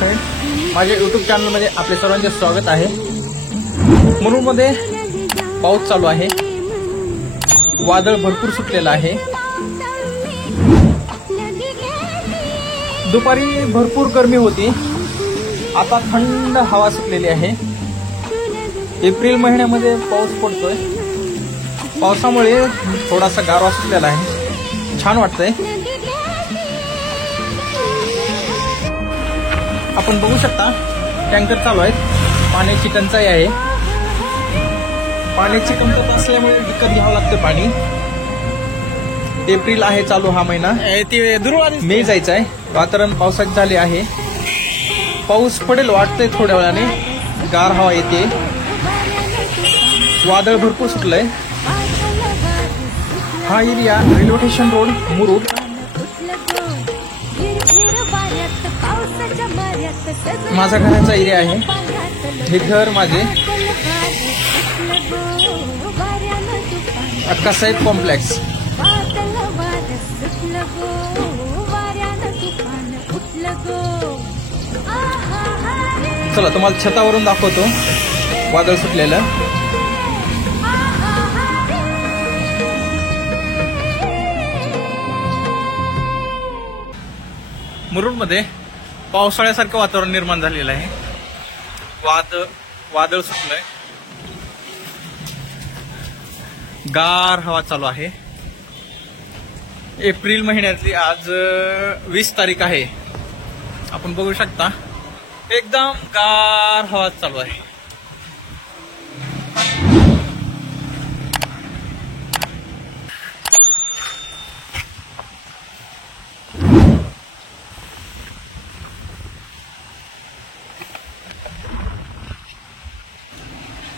Friend, माझ्या YouTube चॅनलमध्ये आपले सर्वांचे स्वागत आहे। मुरुडमध्ये पाऊस चालू आहे, वादळ भरपूर सुटलेलं आहे। दुपारी भरपूर गरमी होती, आता थंड हवा सुटलेली आहे। एप्रिल महिन्यामध्ये पाऊस पडतोय, पावसामुळे थोडासा गारवा सुटलेला आहे, छान वाटतंय। आपण बघू शकता टँकर चालू आहेत, पाण्याची टंचाई आहे। पाण्याची कमतरता असल्यामुळे विकत घ्यावं लागतं पाणी। एप्रिल आहे चालू हा महिना, मे जायचं आहे। वातावरण पावसाचे झाले आहे, पाऊस पडेल वाटतंय थोड्या वेळाने, गार हवा येते, वादळ भरपूर सुटलंय। हा area railway station road Murud. माझा घराचा एरिया आहे, हे घर माझे अक्कासाहेब कॉम्प्लेक्स। चला तुम्हाला छतावरून दाखवतो वादळ सुटलेलं। मुरुडमध्ये पावसाळ्यासारखं वातावरण निर्माण झालेलं आहे, वादळ सुटलंय, गार हवा चालू आहे। एप्रिल महिन्यातली आज 20 तारीख आहे, आपण बघू शकता एकदम गार हवा चालू आहे।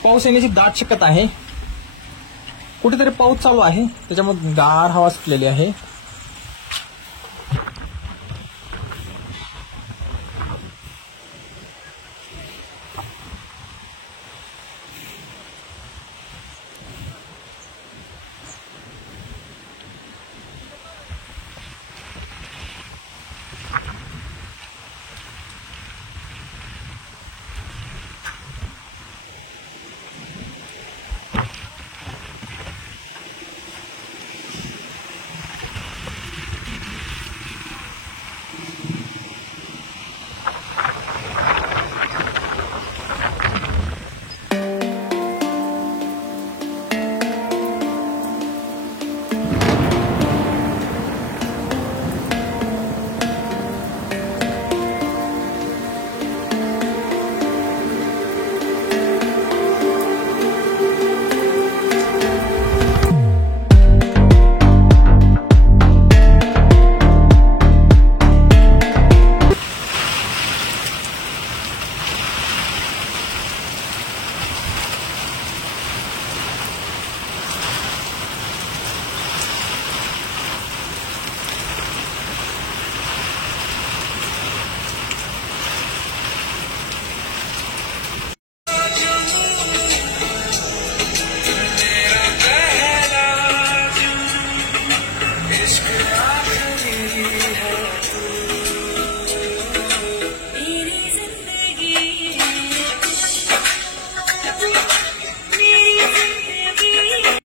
पाऊस येण्याची दाट शक्यता आहे, कुठेतरी पाऊस चालू आहे, त्याच्यामुळे गार हवा सुटलेली आहे।